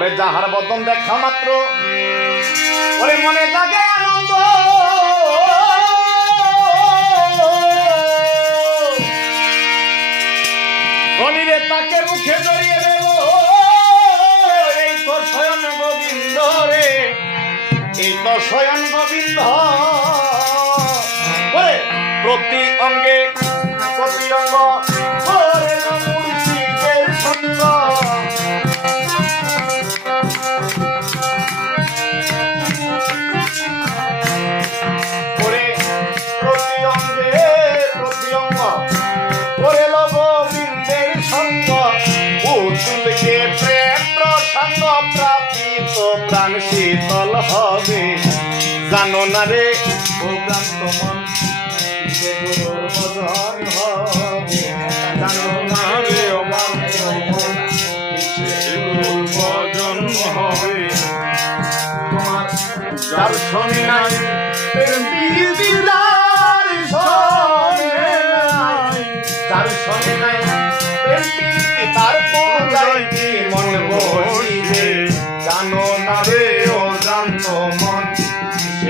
ওরে যাহার বদন দেখা মাত্র, ওরে মনে জাগে আনন্দ। শনিরে তাকে মুখে জড়িয়ে প্রতি অঙ্গে প্রতি অঙ্গ প্রাপ্তিত প্রাণ শীতল হবে? জানো না রে, ও মন যে গুরুর ভজন হবে। জানো না রে, ও ভ্রান্ত গুরুর ভজন হবে। তোমার যার নাই প্রেম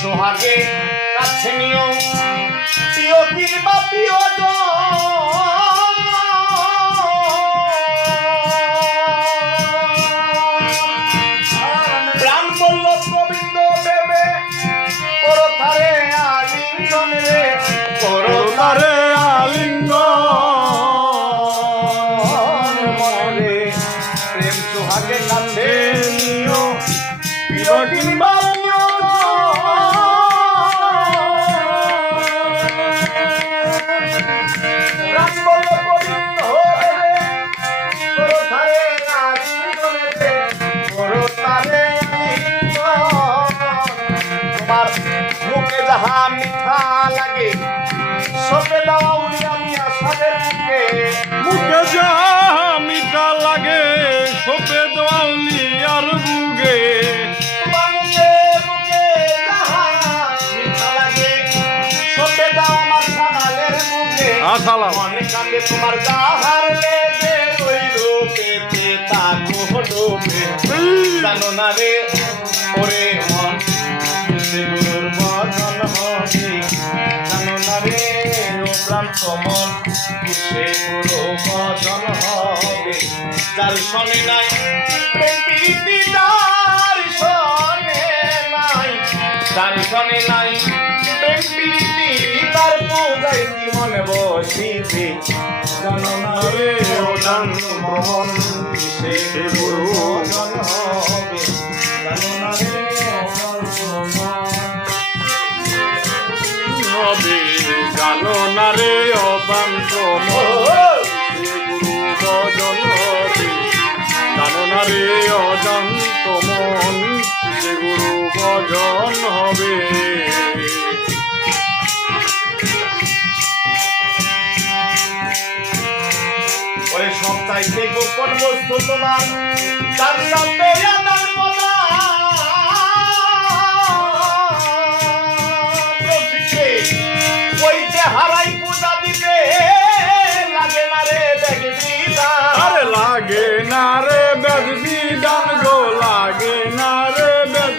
সোহাগে কাছে নিও। প্রিয় কিংবা প্রিয় প্রাণ বলল গোবিন্দ মুখে যাহা মিঠা লাগে সপে দাও আমি আসাদের মুখে মুখে যা মুখে আসালাম মনে কান্দে তোমার যাহার লেগে ওই রূপে পেতা কোহডোবে জানো না রে ওরে মন গুরুর বদন হবে জানো না রে ও প্রান্ত মন সে গুরু বদন হবে যার শোনে নাই প্রীতি যার শোনে নাই। যার শোনে নাই বসিবে জানো না রে ও দান ভ্রমণ সে গুরু বদন হবে জানো না রে ও মন হবে জানো না রে অবান্ত গুরু ভজন গুরু ভজন হবে। চাইতে গোপন বস্তু তোমার। তার সাথে আদান ওই যে হারাই পূজা দিতে লাগে না রে দেখবি আরে লাগে না রে বেদ বিধান গো লাগে না রে বেদ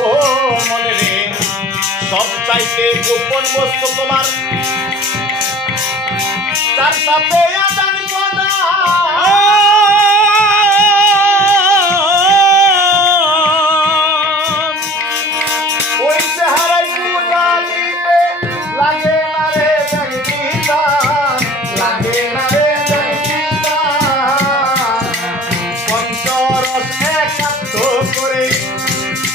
ও মনে রে সব চাইতে গোপন বস্তু তোমার। তার সাথে আদান ওই চেহারাই পূজা দিতে লাগে না রে জগদীতা লাগে না রে জগদীতা পঞ্চরস একাত্ম করে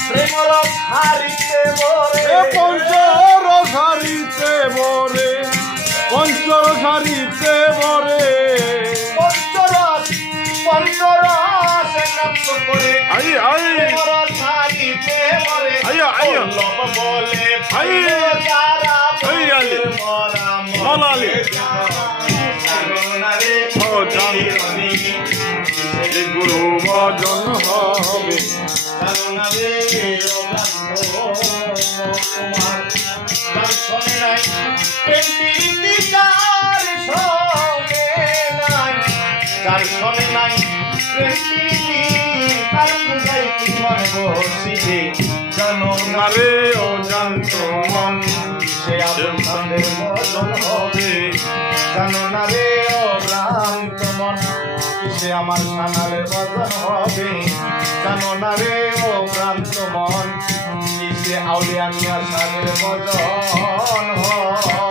প্রেমরস হারিতে বলে পঞ্চর সারিতে বরে। পঞ্চর সারিতে বরে। পঞ্চরস পঞ্চরস একাত্ম করে। আই আই বড় সারিতে বলে আই। যারা আই, আলি। মরা মলা ও, জান। এই গুরু ভজন হবে। সারনারে তোমার দর্শনে নাই। যার সঙ্গে নাই। তার পূজায় কি মন বসিবে জানো না মারে ও জানত মন, সে আপনাদের বদল হবে। জানো না রে ও ভ্রান্ত মন কিসে আমার সানালের বদল হবে। জানো না রে ও ভ্রান্ত মন কিসে আউলিয়া মিয়া বদল হবে।